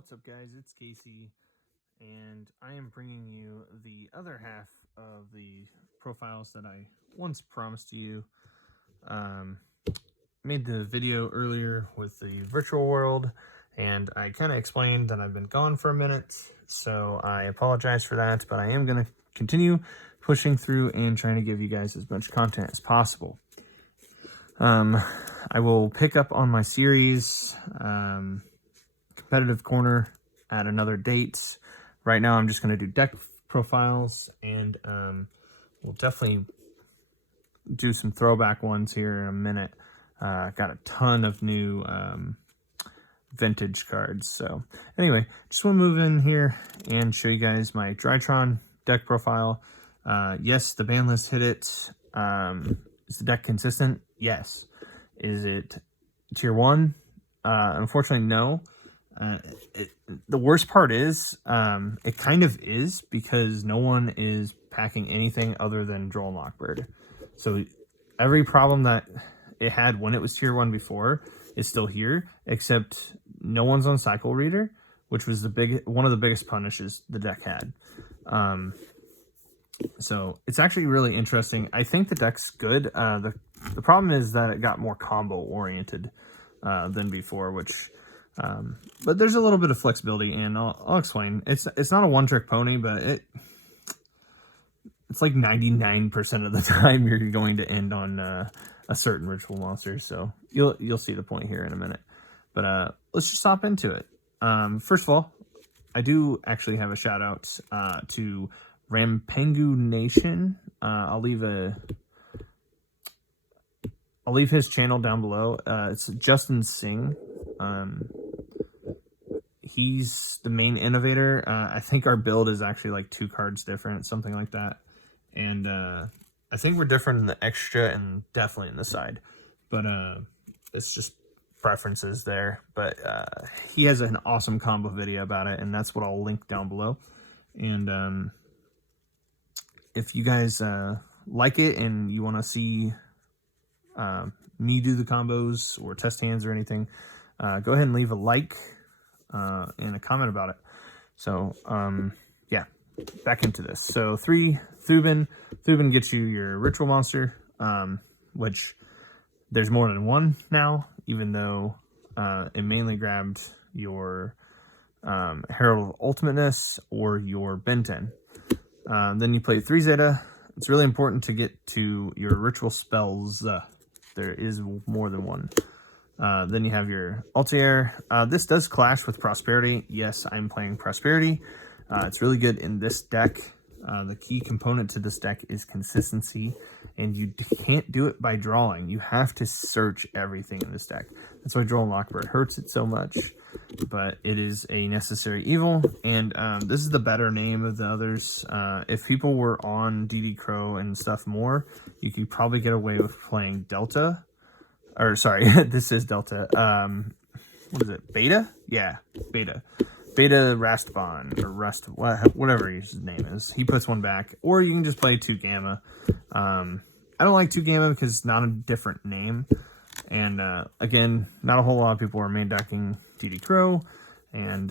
What's up, guys? It's Casey, and I am bringing you the other half of the profiles that I once promised you. Made the video earlier with the virtual world, and I kind of explained that I've been gone for a minute, so I apologize for that, but I am going to continue pushing through and trying to give you guys as much content as possible. I will pick up on my series, Competitive Corner, at another date. Right now I'm just going to do deck profiles, and we'll definitely do some throwback ones here in a minute. Got a ton of new vintage cards. So anyway, just want to move in here and show you guys my Drytron deck profile. Yes, the ban list hit it. Is the deck consistent? Yes. Is it tier 1? Unfortunately, no. The worst part is, it kind of is, because no one is packing anything other than Droll Lockbird. So every problem that it had when it was tier 1 before is still here, except no one's on Cycle Reader, which was one of the biggest punishes the deck had. So it's actually really interesting. I think the deck's good. The problem is that it got more combo oriented than before, which but there's a little bit of flexibility, and I'll explain. It's not a one-trick pony, but it's like 99% of the time you're going to end on a certain ritual monster. So you'll see the point here in a minute. But let's just hop into it. First of all, I do actually have a shout out to Rampengu Nation. I'll leave his channel down below. It's Justin Singh. He's the main innovator. I think our build is actually like 2 cards different, something like that. And I think we're different in the extra and definitely in the side. But it's just preferences there. But he has an awesome combo video about it, and that's what I'll link down below. And if you guys like it and you want to see me do the combos or test hands or anything, go ahead and leave a like and a comment about it. So yeah, back into this. So 3 Thubin. Thubin gets you your ritual monster, which there's more than one now, even though it mainly grabbed your Herald of Ultimateness or your Benten. Then you play 3 Zeta. It's really important to get to your ritual spells. There is more than one. Then you have your Altair. This does clash with Prosperity. Yes, I'm playing Prosperity. It's really good in this deck. The key component to this deck is consistency, and you can't do it by drawing. You have to search everything in this deck. That's why Droll Lockbird hurts it so much, but it is a necessary evil, and this is the better name of the others. If people were on DD Crow and stuff more, you could probably get away with playing Delta. Or, sorry, this is Delta. What is it? Beta? Yeah, Beta. Beta Rastbon, or Rust, whatever his name is. He puts one back. Or you can just play 2 Gamma. I don't like 2 Gamma because it's not a different name. And, again, not a whole lot of people are main decking DD Crow. And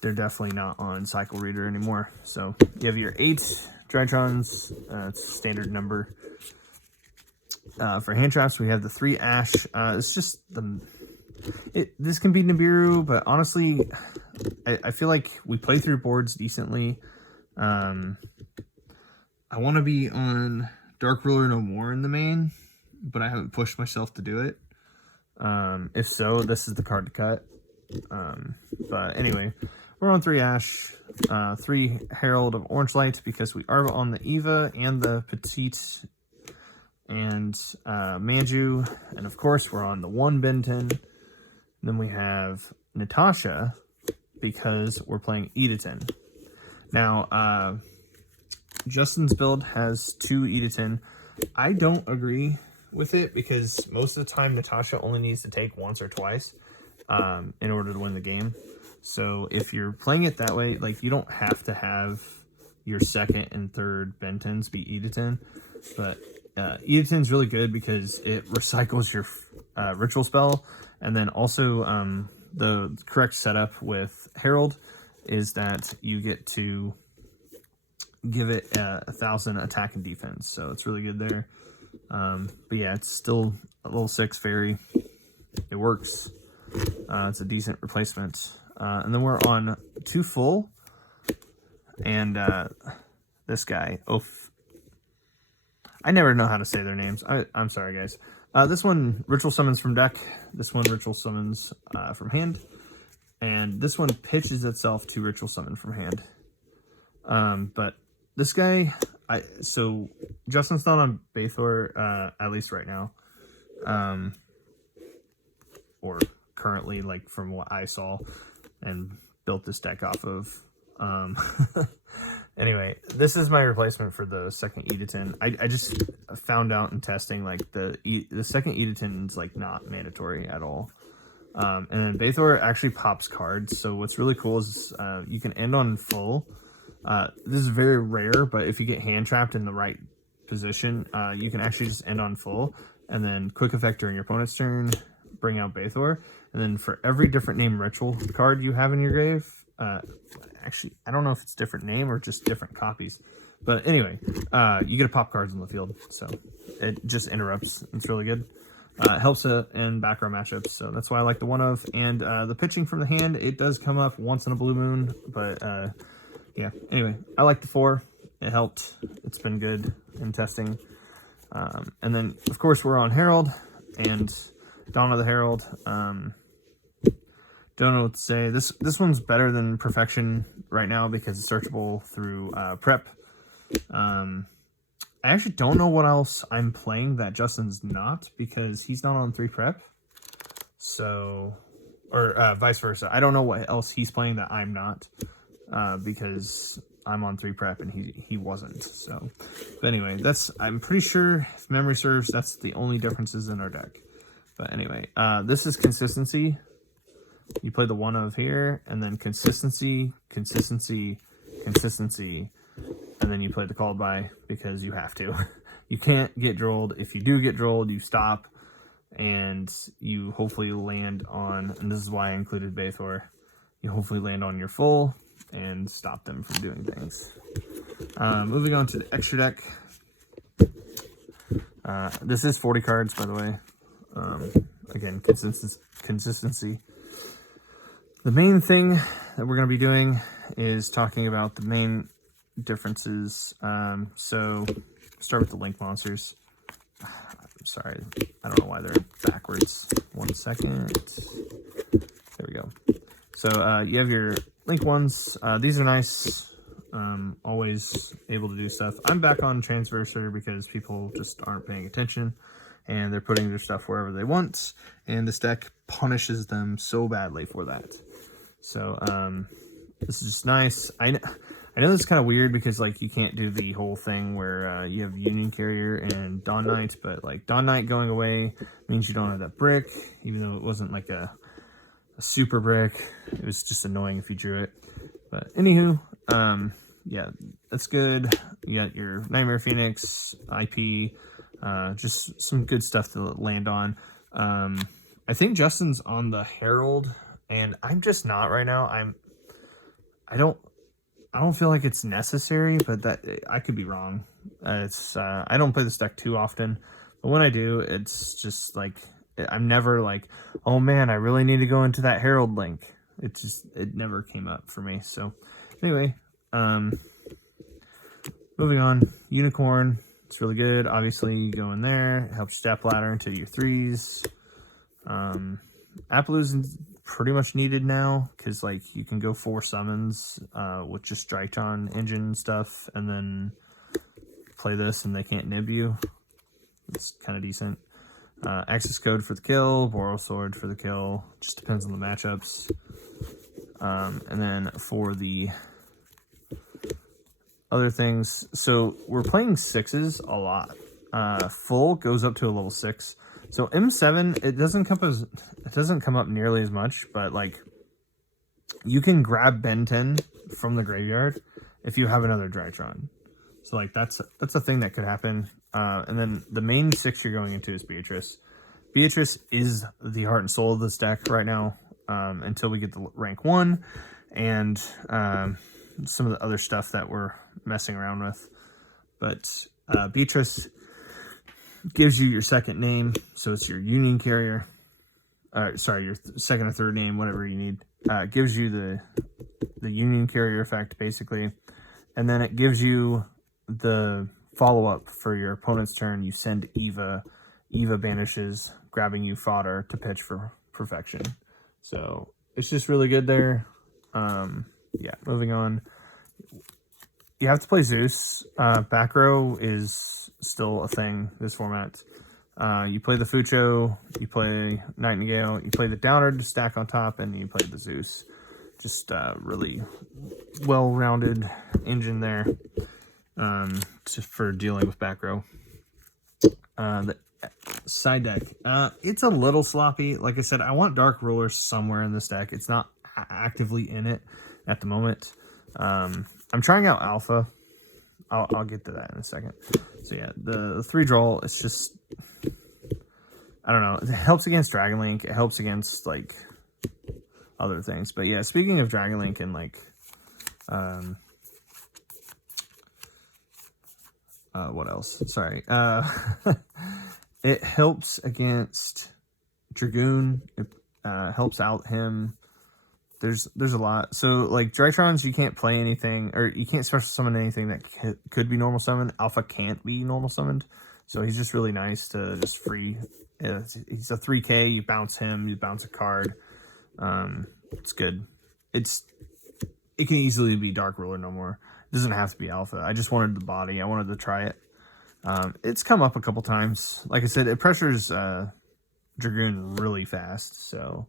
they're definitely not on Cycle Reader anymore. So you have your 8 Drytrons. It's standard number. For hand traps, we have the 3 Ash. It's just this can be Nibiru, but honestly, I feel like we play through boards decently. I want to be on Dark Ruler No More in the main, but I haven't pushed myself to do it. If so, this is the card to cut. But anyway, we're on 3 Ash, 3 Herald of Orange Light, because we are on the Eva and the Petite and Manju, and of course we're on the 1 Benten. Then we have Natasha, because we're playing Edaton. Now, Justin's build has 2 Edaton. I don't agree with it, because most of the time Natasha only needs to take once or twice in order to win the game. So if you're playing it that way, like, you don't have to have your 2nd and 3rd Bentens be Edaton, but Edaton's really good because it recycles your ritual spell, and then also the correct setup with Herald is that you get to give it 1,000 attack and defense, so it's really good there. But yeah, it's still a level 6 fairy. It works. It's a decent replacement. And then we're on 2 full, and this guy, I never know how to say their names. I'm sorry, guys. This one ritual summons from deck. This one ritual summons from hand. And this one pitches itself to ritual summon from hand. But this guy, so Justin's not on Bathor, at least right now. Or currently, like from what I saw and built this deck off of. Anyway, this is my replacement for the second Edatin. I just found out in testing, like the second Edatin is like not mandatory at all. And then Bathor actually pops cards. So what's really cool is you can end on full. This is very rare, but if you get hand trapped in the right position, you can actually just end on full and then quick effect during your opponent's turn, bring out Bathor. And then for every different name ritual card you have in your grave, actually, I don't know if it's different name or just different copies. But anyway, you get to pop cards on the field. So it just interrupts. It's really good. It helps in back row matchups. So that's why I like the one of. And the pitching from the hand, it does come up once in a blue moon. But yeah, anyway, I like the 4. It helped. It's been good in testing. And then, of course, we're on Herald and Dawn of the Herald. Don't know what to say. This one's better than Perfection right now because it's searchable through prep. I actually don't know what else I'm playing that Justin's not, because he's not on 3 prep. So, or vice versa. I don't know what else he's playing that I'm not, because I'm on 3 prep and he wasn't. So, but anyway, I'm pretty sure, if memory serves, that's the only differences in our deck. But anyway, this is consistency. You play the one of here, and then consistency, consistency, consistency, and then you play the called by because you have to. You can't get drolled. If you do get drolled, you stop, and you hopefully land on, and this is why I included Bathor, you hopefully land on your full and stop them from doing things. Moving on to the extra deck. This is 40 cards, by the way. Again, consistency. The main thing that we're going to be doing is talking about the main differences. So, start with the link monsters. I'm sorry, I don't know why they're backwards. 1 second. There we go. So, you have your link ones. These are nice. Always able to do stuff. I'm back on Transverser because people just aren't paying attention and they're putting their stuff wherever they want, and this deck punishes them so badly for that. So this is just nice. I know this is kind of weird because like you can't do the whole thing where you have Union Carrier and Dawn Knight, but like Dawn Knight going away means you don't have that brick, even though it wasn't like a super brick. It was just annoying if you drew it. But anywho, yeah, that's good. You got your Nightmare Phoenix, IP, just some good stuff to land on. I think Justin's on the Herald, and I'm just not right now. I don't feel like it's necessary, but that I could be wrong. I don't play this deck too often, but when I do, it's just like I'm never like, oh man, I really need to go into that Herald link. It never came up for me. So anyway, moving on, Unicorn. It's really good. Obviously, you go in there. It helps step ladder into your 3s. Appaloo's pretty much needed now because like you can go 4 summons with just Drytron engine stuff, and then play this and they can't nib you. It's kind of decent. Access code for the kill, Boral Sword for the kill. Just depends on the matchups. And then for the other things, so we're playing 6s a lot. Full goes up to a level 6. So M7, it doesn't come up nearly as much, but like you can grab Ben 10 from the graveyard if you have another Drytron. So like that's a thing that could happen. And then the main 6 you're going into is Beatrice. Beatrice is the heart and soul of this deck right now. until we get the rank 1 and some of the other stuff that we're messing around with. But Beatrice gives you your second name, so it's your Union carrier. Sorry, your second or third name, whatever you need. Gives you the Union carrier effect, basically. And then it gives you the follow-up for your opponent's turn. You send Eva. Eva banishes, grabbing you fodder to pitch for perfection. So it's just really good there. Yeah, moving on. You have to play Zeus. Back row is still a thing, this format. You play the Fucho, you play Nightingale, you play the Downer to stack on top, and you play the Zeus. Just really well-rounded engine there just for dealing with back row. The side deck, it's a little sloppy. Like I said, I want Dark Ruler somewhere in this deck. It's not actively in it at the moment. I'm trying out Alpha. I'll get to that in a second. So yeah, the 3 draw, it's just, I don't know. It helps against Dragon Link. It helps against like other things. But yeah, speaking of Dragon Link and like, what else? Sorry. It helps against Dragoon. It helps out him. There's a lot. So like Drytrons, you can't play anything, or you can't special summon anything that could be normal summoned. Alpha can't be normal summoned, so he's just really nice to just free. He's a 3K. You bounce him, you bounce a card. It's good. It can easily be Dark Ruler no more. It doesn't have to be Alpha. I just wanted the body. I wanted to try it. It's come up a couple times. Like I said, it pressures Dragoon really fast, so.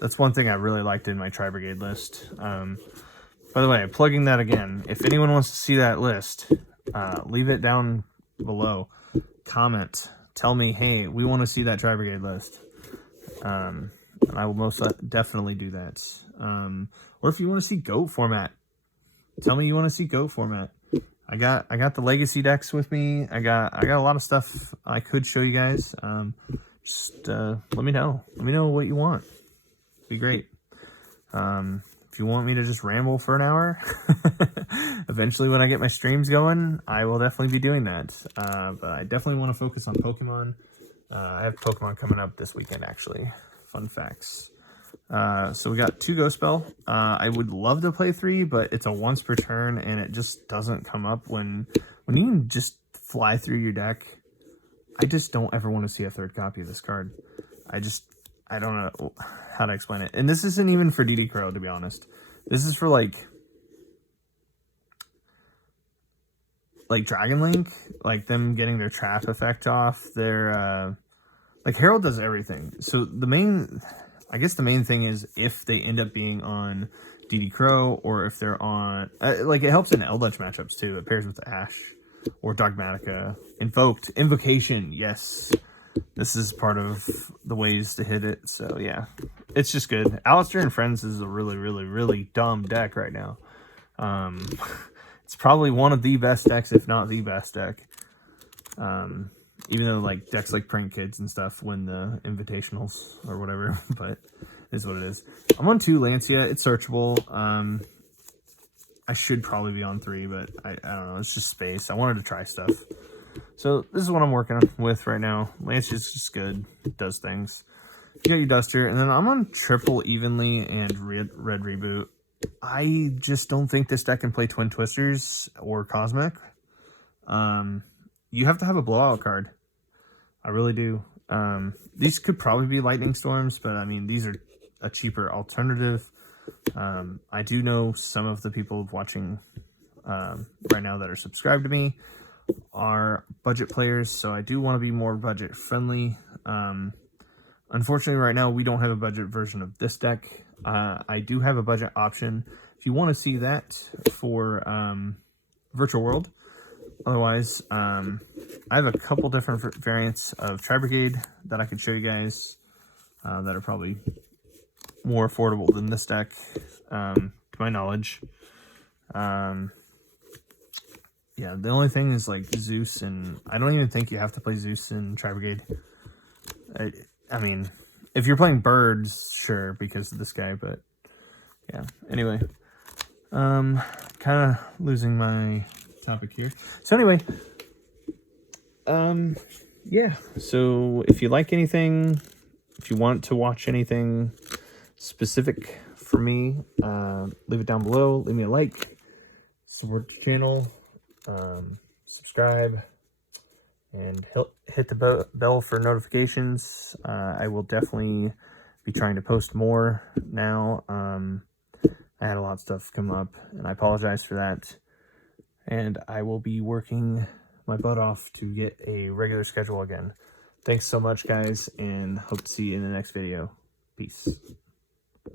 That's one thing I really liked in my Tri-Brigade list. By the way, plugging that again. If anyone wants to see that list, leave it down below. Comment. Tell me, hey, we want to see that Tri-Brigade list. And I will most definitely do that. Or if you want to see GOAT format, tell me you want to see GOAT format. I got the Legacy decks with me. I got a lot of stuff I could show you guys. Just let me know. Let me know what you want. Be great. If you want me to just ramble for an hour, eventually when I get my streams going, I will definitely be doing that. But I definitely want to focus on Pokemon. I have Pokemon coming up this weekend, actually. Fun facts. So we got 2 Ghost Spell. I would love to play 3, but it's a once per turn, and it just doesn't come up when you can just fly through your deck. I just don't ever want to see a 3rd copy of this card. I don't know how to explain it. And this isn't even for DD Crow, to be honest. This is for like Dragon Link, like them getting their trap effect off. Their like Herald does everything. So I guess the main thing is if they end up being on DD Crow, or if they're on like, it helps in Eldritch matchups too. It pairs with the Ash or Dogmatica. Invocation, yes. This is part of the ways to hit it. So yeah, it's just good. Alistair and Friends is a really, really, really dumb deck right now. It's probably one of the best decks, if not the best deck. Even though like decks like Prank Kids and stuff win the invitationals or whatever, but it is what it is. I'm on 2 Lancia. It's searchable. I should probably be on 3, but I don't know. It's just space. I wanted to try stuff. So this is what I'm working with right now. Lancia's just good. It does things. You got your Duster. And then I'm on triple Evenly and Red Reboot. I just don't think this deck can play Twin Twisters or Cosmic. You have to have a blowout card. I really do. These could probably be Lightning Storms, but I mean, these are a cheaper alternative. I do know some of the people watching right now that are subscribed to me are budget players, so I do want to be more budget friendly. Unfortunately, right now we don't have a budget version of this deck. I do have a budget option if you want to see that for Virtual World. Otherwise, I have a couple different variants of Tri-Brigade that I could show you guys that are probably more affordable than this deck, to my knowledge. Yeah, the only thing is like Zeus, and I don't even think you have to play Zeus in Tri-Brigade. I mean, If you're playing birds, sure, because of this guy, but yeah. Anyway, kind of losing my topic here. So anyway, yeah. So if you like anything, if you want to watch anything specific for me, leave it down below. Leave me a like, support the channel, subscribe, and hit the bell for notifications. I will definitely be trying to post more now. I had a lot of stuff come up, and I apologize for that. And I will be working my butt off to get a regular schedule again. Thanks so much, guys, and hope to see you in the next video. Peace.